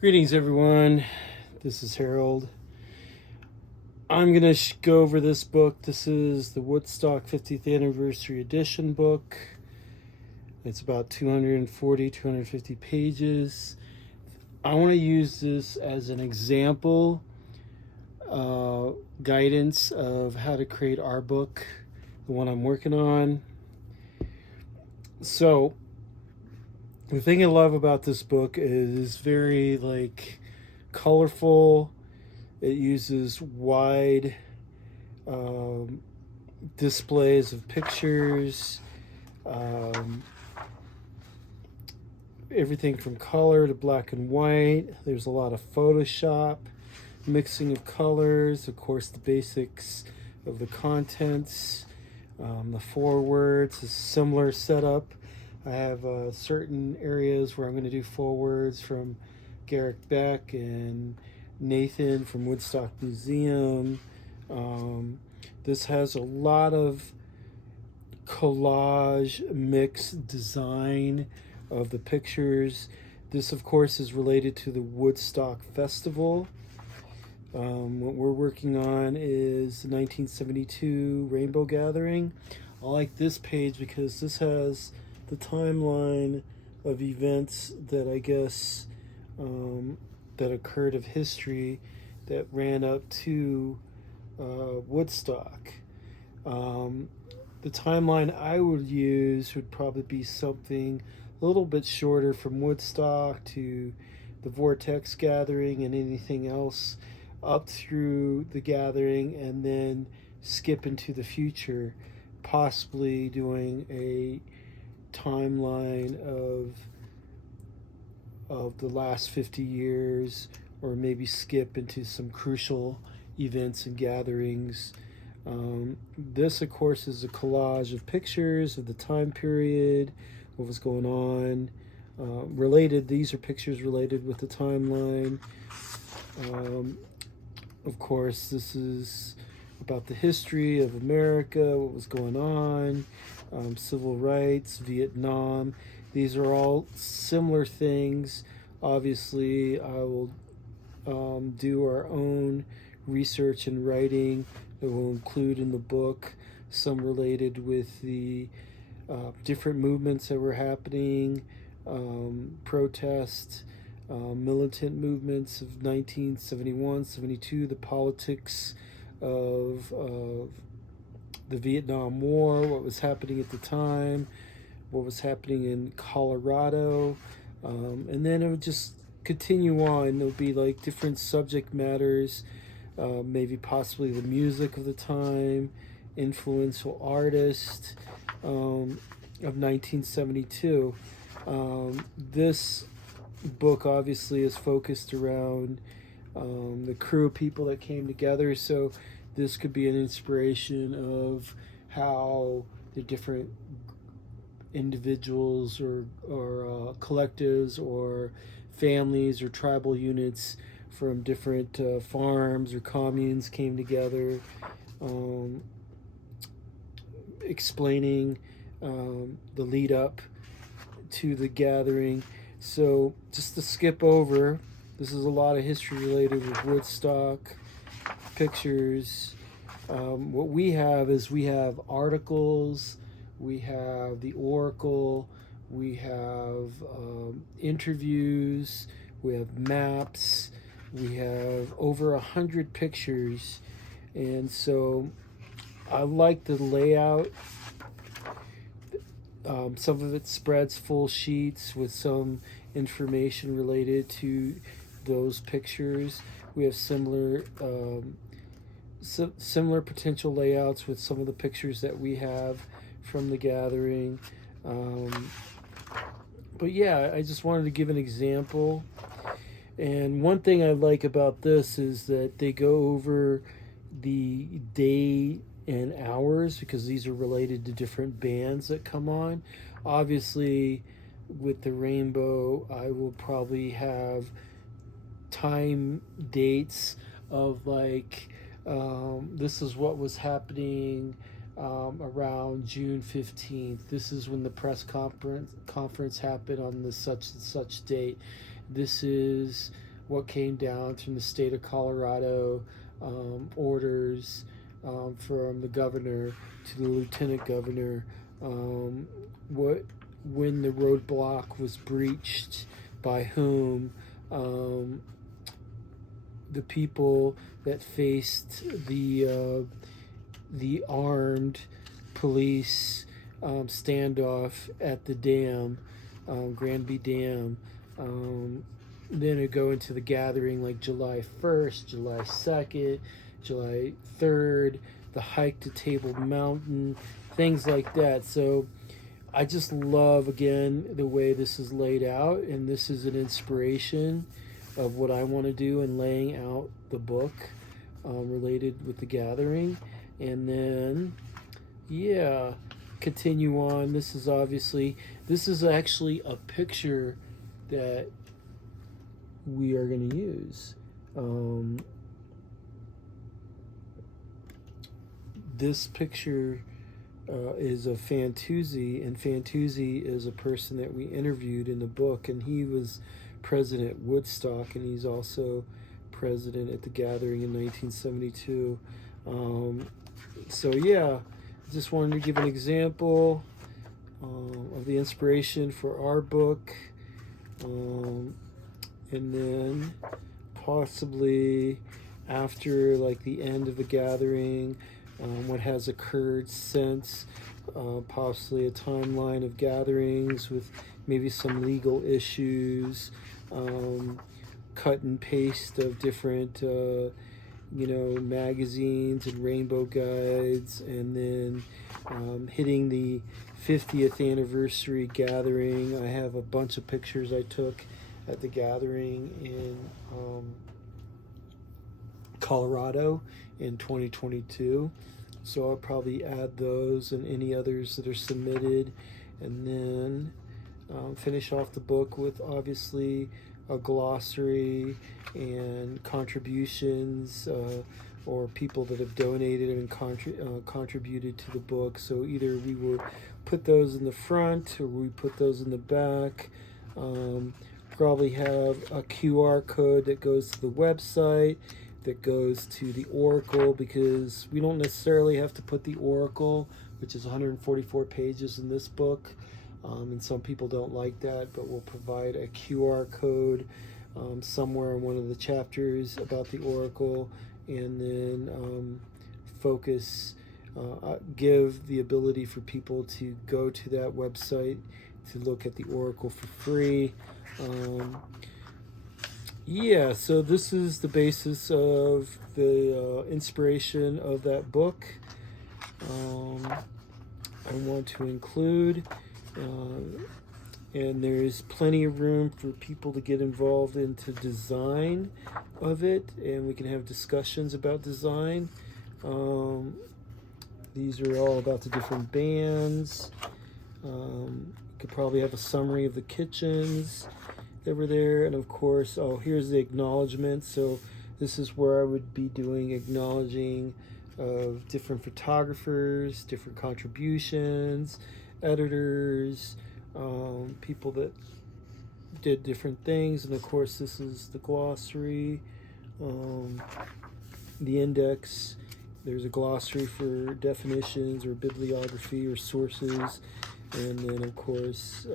Greetings, everyone. This is Harold. I'm going to go over this book. This is the Woodstock 50th Anniversary Edition book. It's about 240, 250 pages. I want to use this as an example, guidance of how to create our book, the one I'm working on. So, the thing I love about this book is very colorful. It uses wide displays of pictures, everything from color to black and white. There's a lot of Photoshop, mixing of colors, of course, the basics of the contents, the forewords, a similar setup. I have certain areas where I'm going to do forewords from Garrick Beck and Nathan from Woodstock Museum. This has a lot of collage mix design of the pictures. This, of course, is related to the Woodstock Festival. What we're working on is the 1972 Rainbow Gathering. I like this page because this has the timeline of events that I guess that occurred of history that ran up to Woodstock. The timeline I would use would probably be something a little bit shorter from Woodstock to the Vortex Gathering and anything else up through the gathering, and then skip into the future, possibly doing a timeline of the last 50 years, or maybe skip into some crucial events and gatherings. This, of course, is a collage of pictures of the time period, what was going on. These are pictures related with the timeline. Of course, this is about the history of America, what was going on, civil rights, Vietnam. These are all similar things. Obviously, I will do our own research and writing that we'll include in the book, some related with the different movements that were happening, protests, militant movements of 1971, 72, the politics of the Vietnam War, what was happening at the time, what was happening in Colorado, and then it would just continue on. There'll be different subject matters, maybe possibly the music of the time, influential artist of 1972. This book obviously is focused around the crew of people that came together, so this could be an inspiration of how the different individuals or collectives or families or tribal units from different farms or communes came together, explaining the lead up to the gathering. So just to skip over, this is a lot of history related with Woodstock, pictures. What we have is we have articles, we have the Oracle, we have interviews, we have maps, we have over 100 pictures. And so I like the layout. Some of it spreads full sheets with some information related to those pictures. We have similar potential layouts with some of the pictures that we have from the gathering. But yeah, I just wanted to give an example. And one thing I like about this is that they go over the day and hours, because these are related to different bands that come on. Obviously, with the Rainbow, I will probably have time dates of this is what was happening around June 15th. This is when the press conference happened on the such and such date. This is what came down from the state of Colorado, orders from the governor to the lieutenant governor, when the roadblock was breached, by whom, the people that faced the armed police standoff at the dam, Granby Dam. Then it go into the gathering like July 1st, July 2nd, July 3rd, the hike to Table Mountain, things like that. So I just love, again, the way this is laid out, and this is an inspiration of what I want to do in laying out the book related with the gathering. And then, yeah, continue on. This is actually a picture that we are going to use. This picture is of Fantuzzi, and Fantuzzi is a person that we interviewed in the book, and he was president at Woodstock, and he's also president at the gathering in 1972. So yeah, just wanted to give an example of the inspiration for our book, and then possibly after like the end of the gathering, what has occurred since, possibly a timeline of gatherings with maybe some legal issues, cut and paste of different magazines and rainbow guides, and then hitting the 50th anniversary gathering. I have a bunch of pictures I took at the gathering in Colorado in 2022. So I'll probably add those and any others that are submitted, and then finish off the book with obviously a glossary and contributions, or people that have donated and contributed to the book. So either we will put those in the front or we put those in the back. Probably have a QR code that goes to the website, that goes to the Oracle, because we don't necessarily have to put the Oracle, which is 144 pages in this book. And some people don't like that, but we'll provide a QR code somewhere in one of the chapters about the Oracle, and then give the ability for people to go to that website to look at the Oracle for free. So this is the basis of the inspiration of that book. I want to include, and there's plenty of room for people to get involved into design of it, and we can have discussions about design. These are all about the different bands. Could probably have a summary of the kitchens that were there, and of course, here's the acknowledgement. So this is where I would be doing acknowledging of different photographers, different contributions, editors, people that did different things. And of course, this is the glossary, the index. There's a glossary for definitions or bibliography or sources. And then of course,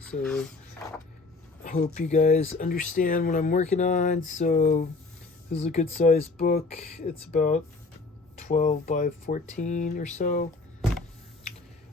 so hope you guys understand what I'm working on. So this is a good sized book. It's about 12 by 14 or so.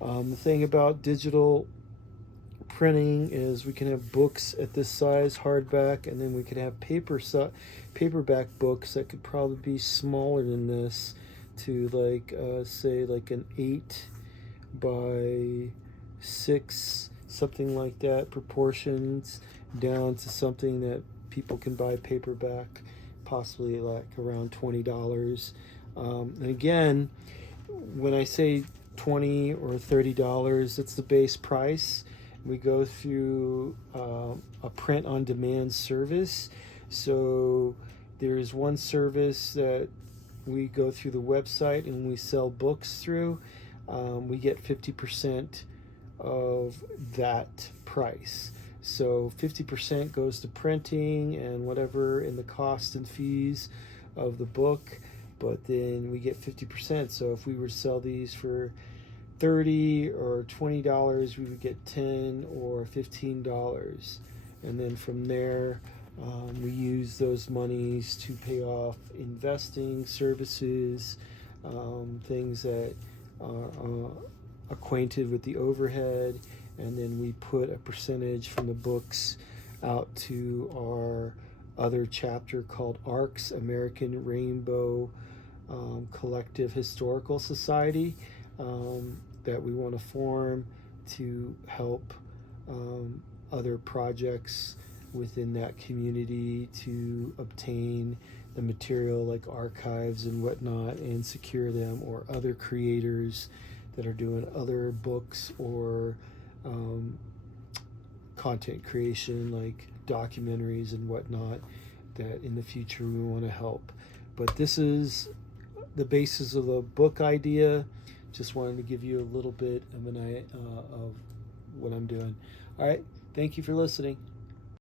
The thing about digital printing is we can have books at this size, hardback, and then we could have paperback books that could probably be smaller than this, to like say like an 8 by 6, something like that, proportions, down to something that people can buy paperback, possibly like around $20. And again, when I say $20 or $30, it's the base price. We go through a print on demand service. So there's one service that we go through the website and we sell books through, we get 50% of that price. So 50% goes to printing and whatever in the cost and fees of the book, but then we get 50%. So if we were to sell these for $30 or $20, we would get $10 or $15. And then from there, we use those monies to pay off investing services, things that are acquainted with the overhead, and then we put a percentage from the books out to our other chapter called ARCS, American Rainbow Collective Historical Society, that we want to form to help other projects within that community to obtain the material like archives and whatnot and secure them, or other creators that are doing other books or content creation like documentaries and whatnot that in the future we want to help. But this is the basis of the book idea. Just wanted to give you a little bit of an idea of what I'm doing. All right, thank you for listening.